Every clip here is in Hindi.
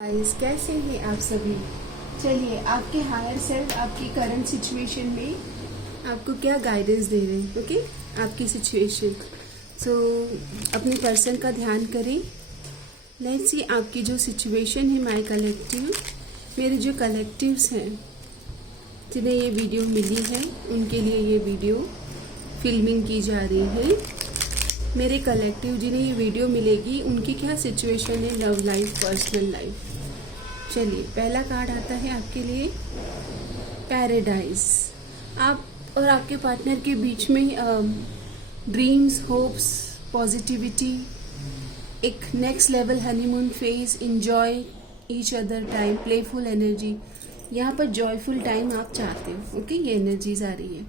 गाइस, कैसे हैं आप सभी। चलिए, आपके हायर सेल्फ आपकी करंट सिचुएशन में आपको क्या गाइडेंस दे रहे हैं। ओके, आपकी सिचुएशन। सो अपने पर्सन का ध्यान करें। लेट्स सी आपकी जो सिचुएशन है। माय कलेक्टिव, मेरे जो कलेक्टिव्स हैं जिन्हें ये वीडियो मिली है उनके लिए ये वीडियो फिल्मिंग की जा रही है। मेरे कलेक्टिव जिन्हें ये वीडियो मिलेगी उनकी क्या सिचुएशन है, लव लाइफ, पर्सनल लाइफ। चलिए, पहला कार्ड आता है आपके लिए पैराडाइज। आप और आपके पार्टनर के बीच में ड्रीम्स, होप्स, पॉजिटिविटी, एक next level honeymoon phase, enjoy each other time, playful energy. यहाँ पर जॉयफुल टाइम आप चाहते हो। ओके, ये एनर्जीज आ रही है।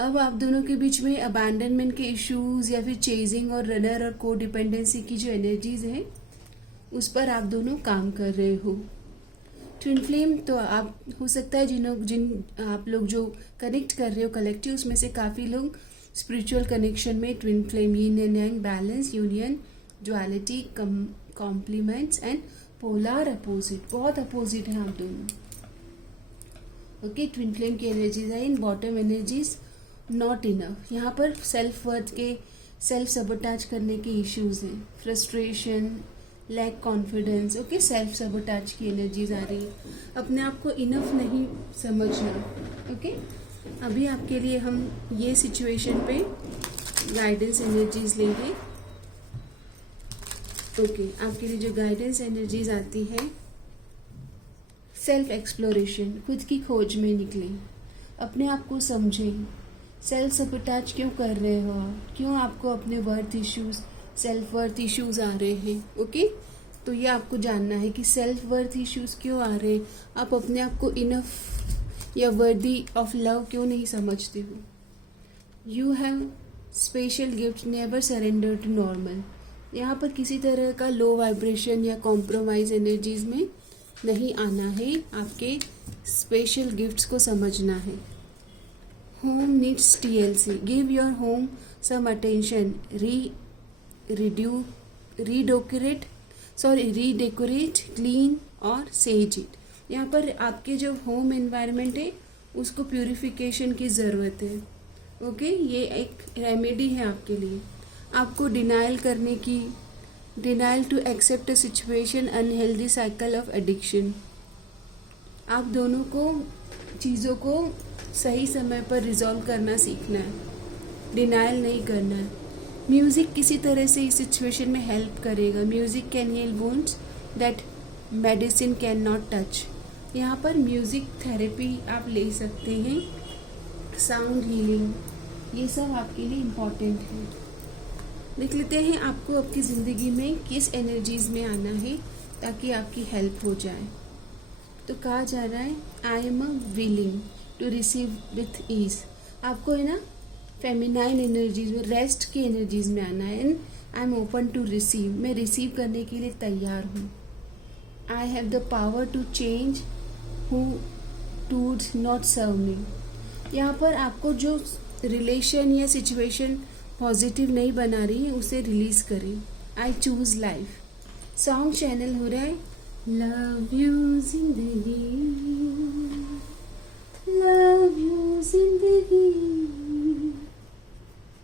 अब आप दोनों के बीच में अबैंडनमेंट के इश्यूज या फिर चेजिंग और रनर और को डिपेंडेंसी की जो एनर्जीज हैं उस पर आप दोनों काम कर रहे हो। ट्विन फ्लेम, तो आप हो सकता है जिन आप लोग जो कनेक्ट कर रहे हो कलेक्टिव, उसमें से काफ़ी लोग स्पिरिचुअल कनेक्शन में twin flame, yin and yang, balance, union, duality, complements and polar opposite, बहुत अपोजिट हैं आप दोनों। ओके, ट्विन फ्लेम की एनर्जीज है। In bottom energies not enough. यहाँ पर सेल्फ वर्थ के, सेल्फ सबोटाज करने के इश्यूज हैं, frustration, lack confidence. Okay, self sabotage की एनर्जीज आ रही है, अपने आप को इनफ नहीं समझना। ओके, अभी आपके लिए हम ये सिचुएशन पे गाइडेंस एनर्जीज लेंगे। ओके, आपके लिए जो गाइडेंस एनर्जीज आती है, सेल्फ एक्सप्लोरेशन, खुद की खोज में निकलें, अपने आप को समझें। सेल्फ सबोटाज क्यों कर रहे हो आप, क्यों आपको अपने worth issues, self worth issues आ रहे हैं। ओके, तो ये आपको जानना है कि सेल्फ वर्थ इश्यूज क्यों आ रहे हैं, आप अपने आप को इनफ या वर्दी ऑफ लव क्यों नहीं समझते हो। You have special gift, never surrender to normal. यहाँ पर किसी तरह का लो वाइब्रेशन या कॉम्प्रोमाइज एनर्जीज में नहीं आना है, आपके स्पेशल गिफ्ट्स को समझना है। Home needs TLC, give your home some attention, redecorate, clean और सेज इट। यहाँ पर आपके जो होम एनवायरनमेंट है उसको प्यूरिफिकेशन की ज़रूरत है। ओके, ये एक रेमेडी है आपके लिए। आपको डिनाइल करने की, denial to accept a situation, unhealthy cycle of addiction. आप दोनों को चीज़ों को सही समय पर रिजॉल्व करना सीखना है, डिनाइल नहीं करना है। म्यूज़िक किसी तरह से इस सिचुएशन में हेल्प करेगा। Music can heal wounds that medicine can not touch. यहाँ पर म्यूज़िक थेरेपी आप ले सकते हैं, साउंड हीलिंग, ये सब आपके लिए इम्पॉर्टेंट है। देख लेते हैं आपको आपकी ज़िंदगी में किस एनर्जीज़ में आना है ताकि आपकी हेल्प हो जाए। तो कहा जा रहा है, I am willing to receive with ease. आपको है ना फेमिनाइन एनर्जीज में, रेस्ट की एनर्जीज में आना है। And I am open to receive, मैं रिसीव करने के लिए तैयार हूँ। I have the power to change who to not serve me. यहाँ पर आपको जो रिलेशन या सिचुएशन पॉजिटिव नहीं बना रही है उसे रिलीज करें। I choose life. Song channel हो रहा है, लव यू जिंदगी, लव यू जिंदगी।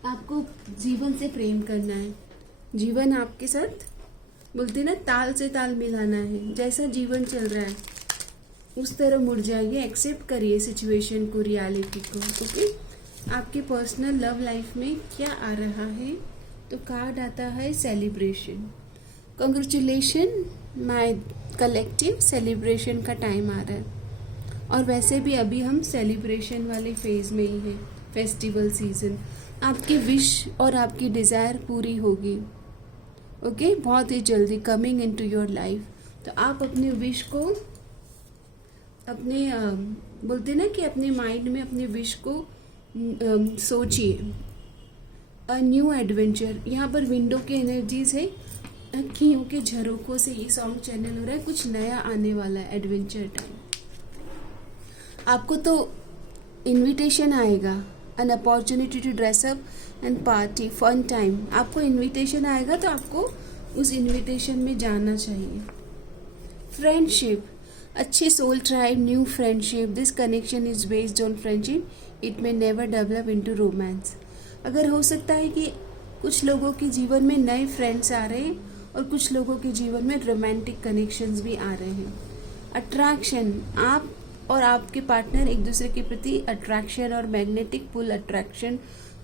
आपको जीवन से प्रेम करना है, जीवन आपके साथ, बोलते ना, ताल से ताल मिलाना है। जैसा जीवन चल रहा है उस तरह मुड़ जाइए, एक्सेप्ट करिए सिचुएशन को, रियलिटी को। ओके, आपके पर्सनल लव लाइफ में क्या आ रहा है, तो कार्ड आता है celebration. Congratulation my collective, celebration का टाइम आ रहा है। और वैसे भी अभी हम सेलिब्रेशन वाले फेज में ही हैं, फेस्टिवल सीजन। आपकी विश और आपकी डिज़ायर पूरी होगी। ओके, बहुत ही जल्दी कमिंग इनटू योर लाइफ। तो आप अपने विश को, अपने बोलते ना कि अपने माइंड में अपने विश को सोचिए। अ न्यू एडवेंचर, यहाँ पर विंडो की एनर्जीज है, अखियों के झरोकों से ही सॉन्ग चैनल हो रहा है, कुछ नया आने वाला है, एडवेंचर टाइम। आपको तो इनविटेशन आएगा, an opportunity to dress up and party, fun time. आपको इनविटेशन आएगा तो आपको उस इनविटेशन में जाना चाहिए। फ्रेंडशिप, अच्छे soul tribe, new friendship, this connection is based on friendship, it may never develop into romance. अगर हो सकता है कि कुछ लोगों के जीवन में नए फ्रेंड्स आ रहे हैं और कुछ लोगों के जीवन में रोमांटिक कनेक्शंस भी आ रहे हैं। अट्रैक्शन, आप और आपके पार्टनर एक दूसरे के प्रति अट्रैक्शन और मैग्नेटिक पुल अट्रैक्शन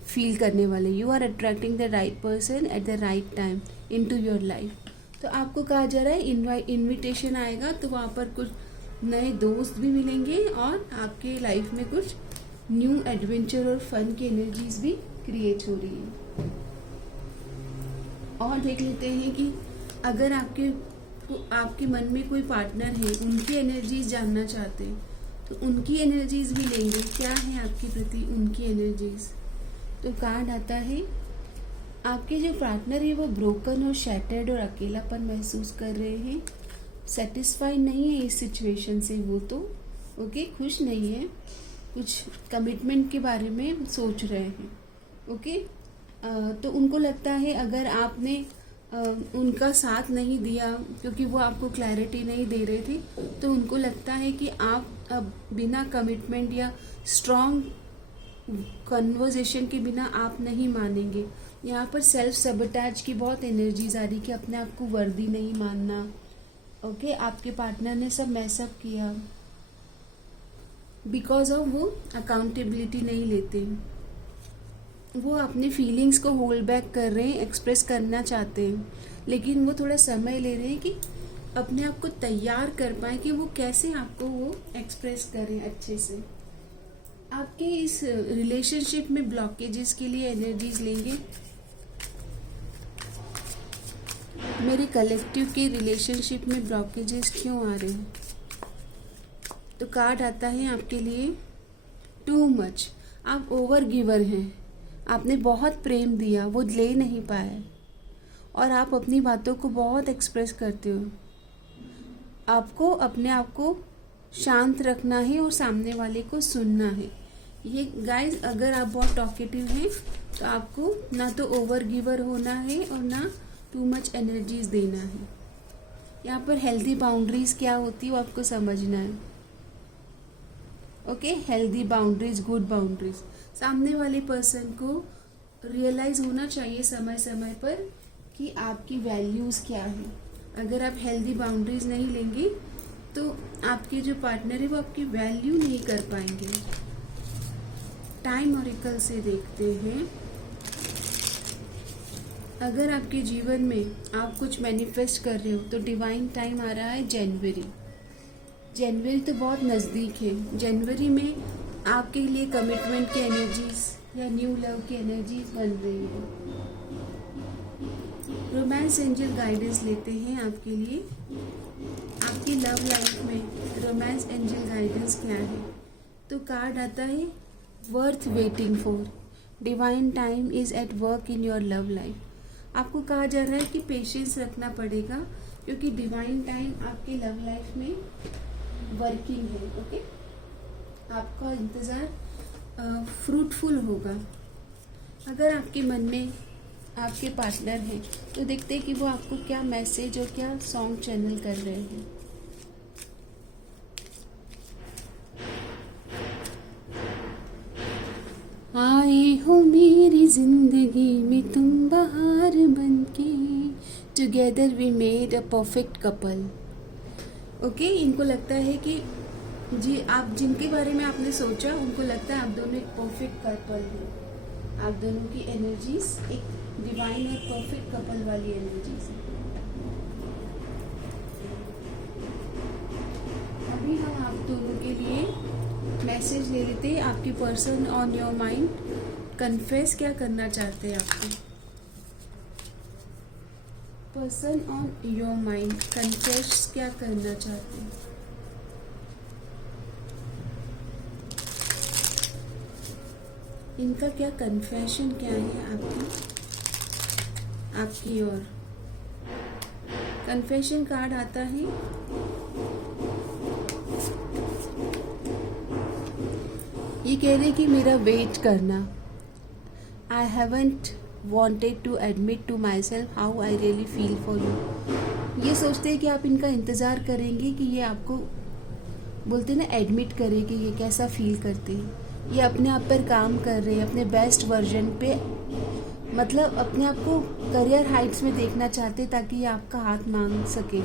फील करने वाले। You are attracting the right person at the right time into your life. तो आपको कहा जा रहा है इनविटेशन आएगा तो वहाँ पर कुछ नए दोस्त भी मिलेंगे और आपके लाइफ में कुछ न्यू एडवेंचर और फन की एनर्जीज भी क्रिएट हो रही है। और देख लेते हैं कि अगर आपके मन में कोई पार्टनर है, उनकी एनर्जीज जानना चाहते हैं तो उनकी एनर्जीज भी लेंगे। क्या है आपके प्रति उनकी एनर्जीज? तो कार्ड आता है आपके जो पार्टनर है वो ब्रोकन और शैटर्ड और अकेलापन महसूस कर रहे हैं, सेटिस्फाइड नहीं है इस सिचुएशन से। वो तो ओके खुश नहीं है, कुछ कमिटमेंट के बारे में सोच रहे हैं। ओके तो उनको लगता है अगर आपने उनका साथ नहीं दिया क्योंकि वो आपको क्लैरिटी नहीं दे रहे थे, तो उनको लगता है कि आप अब बिना कमिटमेंट या स्ट्रॉन्ग कन्वर्जेशन के बिना आप नहीं मानेंगे। यहाँ पर सेल्फ सबटाज की बहुत एनर्जीज आ रही कि अपने आप को वर्दी नहीं मानना। ओके आपके पार्टनर ने सब मैसअप किया बिकॉज ऑफ वो अकाउंटेबिलिटी नहीं लेते, वो अपने फीलिंग्स को होल्ड बैक कर रहे हैं, एक्सप्रेस करना चाहते हैं लेकिन वो थोड़ा समय ले रहे हैं कि अपने आप को तैयार कर पाए कि वो कैसे आपको वो एक्सप्रेस करें अच्छे से। आपके इस रिलेशनशिप में ब्लॉकेजेस के लिए एनर्जीज लेंगे। मेरे कलेक्टिव के रिलेशनशिप में ब्लॉकेजेस क्यों आ रहे हैं? तो कार्ड आता है आपके लिए टू मच। आप ओवर गिवर हैं, आपने बहुत प्रेम दिया, वो ले नहीं पाए और आप अपनी बातों को बहुत एक्सप्रेस करते हो। आपको अपने आप को शांत रखना है और सामने वाले को सुनना है। ये गाइस अगर आप बहुत टॉकेटिव हैं तो आपको ना तो ओवर गिवर होना है और ना टू मच एनर्जीज देना है। यहाँ पर हेल्दी बाउंड्रीज क्या होती है वो आपको समझना है। Okay healthy boundaries, good boundaries. सामने वाले पर्सन को रियलाइज होना चाहिए समय समय पर कि आपकी वैल्यूज़ क्या है। अगर आप हेल्दी बाउंड्रीज नहीं लेंगे तो आपके जो पार्टनर है वो आपकी वैल्यू नहीं कर पाएंगे। टाइम ऑरेकल से देखते हैं, अगर आपके जीवन में आप कुछ मैनिफेस्ट कर रहे हो तो डिवाइन टाइम आ रहा है जनवरी। जनवरी तो बहुत नज़दीक है। जनवरी में आपके लिए कमिटमेंट की एनर्जीज या न्यू लव की एनर्जीज बन रही है। रोमांस एंजल गाइडेंस लेते हैं आपके लिए। आपकी लव लाइफ में रोमांस एंजल गाइडेंस क्या है? तो कार्ड आता है worth waiting for, divine time is at work in your love life. आपको कहा जा रहा है कि पेशेंस रखना पड़ेगा क्योंकि डिवाइन टाइम आपके लव लाइफ में वर्किंग है। ओके आपका इंतज़ार फ्रूटफुल होगा। अगर आपके मन में आपके पार्टनर हैं तो देखते हैं कि वो आपको क्या मैसेज और क्या सॉन्ग चैनल कर रहे हैं। आए हो मेरी जिंदगी में तुम बहार बनके, together we made a perfect couple. Okay इनको लगता है कि जी आप जिनके बारे में आपने सोचा उनको लगता है आप दोनों एक परफेक्ट कपल हैं। आप दोनों की एनर्जीज एक डिवाइन और परफेक्ट कपल वाली एनर्जीज है। अभी हम आप दोनों के लिए मैसेज ले लेते हैं। आपकी person on your mind confess क्या करना चाहते हैं? आपको person on your mind confess क्या करना चाहते हैं? इनका क्या कन्फेशन क्या है आपकी ओर? कन्फेशन कार्ड आता है ये कह रहे कि मेरा वेट करना। I haven't wanted to admit to myself how I really feel for you। ये सोचते हैं कि आप इनका इंतज़ार करेंगे कि ये आपको बोलते हैं ना एडमिट करें कि ये कैसा फील करते हैं। ये अपने आप पर काम कर रहे हैं, अपने बेस्ट वर्जन पे, मतलब अपने आप को करियर हाइट्स में देखना चाहते हैं ताकि ये आपका हाथ मांग सके।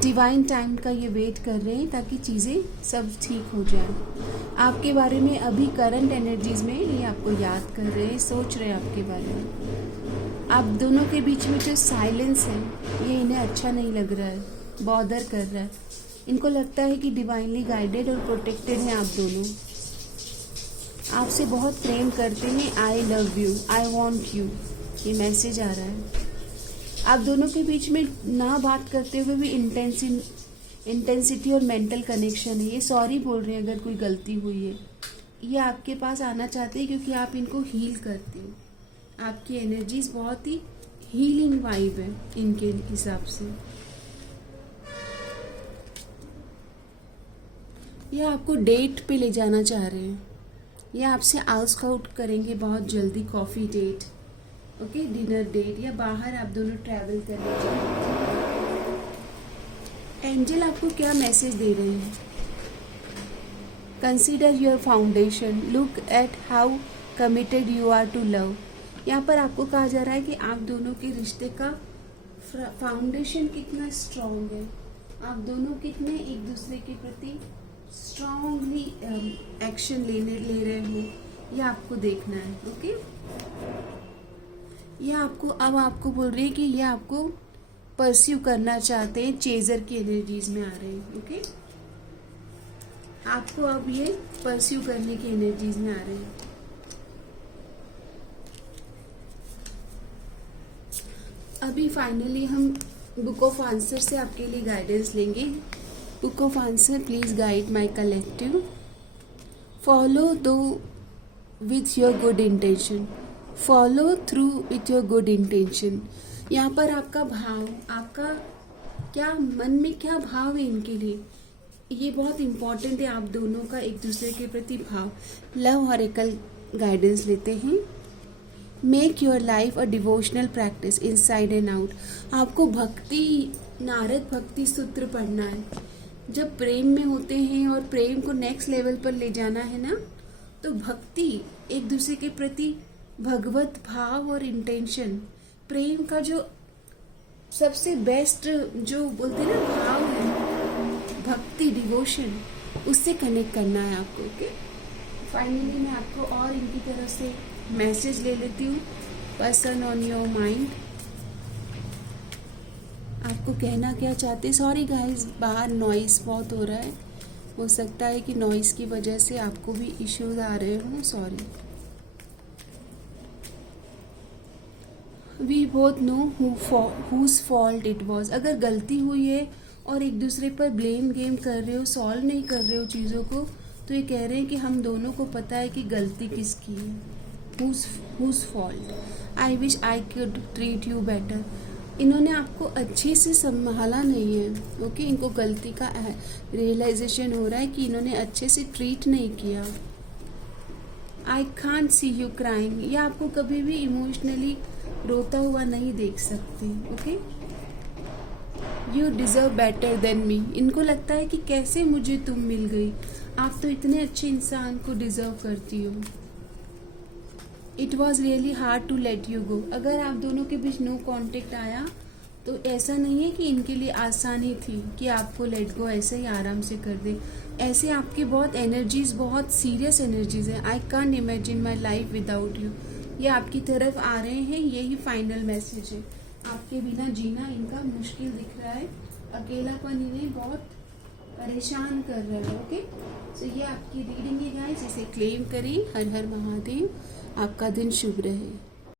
डिवाइन टाइम का ये वेट कर रहे हैं ताकि चीज़ें सब ठीक हो जाए। आपके बारे में अभी करंट एनर्जीज में ये आपको याद कर रहे हैं, सोच रहे हैं आपके बारे में। आप दोनों के बीच में जो साइलेंस है ये इन्हें अच्छा नहीं लग रहा है, बॉदर कर रहा है। इनको लगता है कि डिवाइनली गाइडेड और प्रोटेक्टेड हैं आप दोनों, आपसे बहुत प्रेम करते हैं। I love you, I want you, ये मैसेज आ रहा है। आप दोनों के बीच में ना बात करते हुए भी इंटेंसिटी और मेंटल कनेक्शन है। ये सॉरी बोल रहे हैं अगर कोई गलती हुई है। ये आपके पास आना चाहते हैं क्योंकि आप इनको हील करते हो। आपकी एनर्जीज बहुत ही हीलिंग वाइब है इनके हिसाब से। ये आपको डेट पे ले जाना चाह रहे हैं। ये आपसे आउट करेंगे बहुत जल्दी, coffee date, okay, dinner date, या बाहर आप दोनों ट्रैवल करने जाएं। एंजल आपको क्या मैसेज दे रहे हैं? Consider your foundation, look at how committed you are to love. यहाँ पर आपको कहा जा रहा है कि आप दोनों के रिश्ते का फाउंडेशन कितना स्ट्रॉन्ग है, आप दोनों कितने एक दूसरे के प्रति स्ट्रांगली एक्शन ले रहे हो, ये आपको देखना है। ओके, ये आपको अब आपको बोल रही है कि ये आपको परस्यू करना चाहते हैं, चेजर की एनर्जीज में आ रहे हैं। ओके, आपको अब ये परस्यू करने की एनर्जीज में आ रहे हैं। अभी फाइनली हम बुक ऑफ आंसर से आपके लिए गाइडेंस लेंगे। Book of Answer, please guide my collective. Follow with your good intention. Follow through with your good intention. यहाँ पर आपका भाव, आपका क्या मन में क्या भाव है इनके लिए, ये बहुत इम्पोर्टेंट है। आप दोनों का एक दूसरे के प्रति भाव। लव ऑरेकल गाइडेंस लेते हैं। Make your life a devotional practice inside and out. आपको भक्ति, नारद भक्ति सूत्र पढ़ना है। जब प्रेम में होते हैं और प्रेम को नेक्स्ट लेवल पर ले जाना है ना, तो भक्ति, एक दूसरे के प्रति भगवत भाव और इंटेंशन, प्रेम का जो सबसे बेस्ट जो बोलते हैं ना भाव है, भक्ति, डिवोशन, उससे कनेक्ट करना है आपको। ओके, फाइनली मैं आपको और इनकी तरफ से मैसेज ले लेती हूँ। पर्सन ऑन योर माइंड, आपको कहना क्या चाहते हैं? सॉरी गाइस, बाहर नॉइस बहुत हो रहा है, हो सकता है कि नॉइस की वजह से आपको भी इश्यूज आ रहे हों, sorry. We both know whose fault it was. अगर गलती हुई है और एक दूसरे पर ब्लेम गेम कर रहे हो, सॉल्व नहीं कर रहे हो चीज़ों को, तो ये कह रहे हैं कि हम दोनों को पता है कि गलती किसकी है। Whose fault. I wish I could treat you better. इन्होंने आपको अच्छे से संभाला नहीं है। ओके, इनको गलती का रियलाइजेशन हो रहा है कि इन्होंने अच्छे से ट्रीट नहीं किया। I can't see you crying. ये आपको कभी भी इमोशनली रोता हुआ नहीं देख सकते। Okay, you deserve better than me. इनको लगता है कि कैसे मुझे तुम मिल गई, आप तो इतने अच्छे इंसान को डिजर्व करती हो। It was really hard to let you go. अगर आप दोनों के बीच नो कॉन्टेक्ट आया तो ऐसा नहीं है कि इनके लिए आसानी थी कि आपको लेट गो ऐसे ही आराम से कर दे। ऐसे आपकी बहुत एनर्जीज, बहुत सीरियस एनर्जीज है। I can't imagine my life without you. ये आपकी तरफ आ रहे हैं, यही फाइनल मैसेज है। आपके बिना जीना इनका मुश्किल दिख रहा है, अकेलापन इन्हें बहुत परेशान कर रहा है। ओके, सो ये आपकी रीडिंग है गाइस, इसे क्लेम करें। हर हर महादेव। आपका दिन शुभ रहे।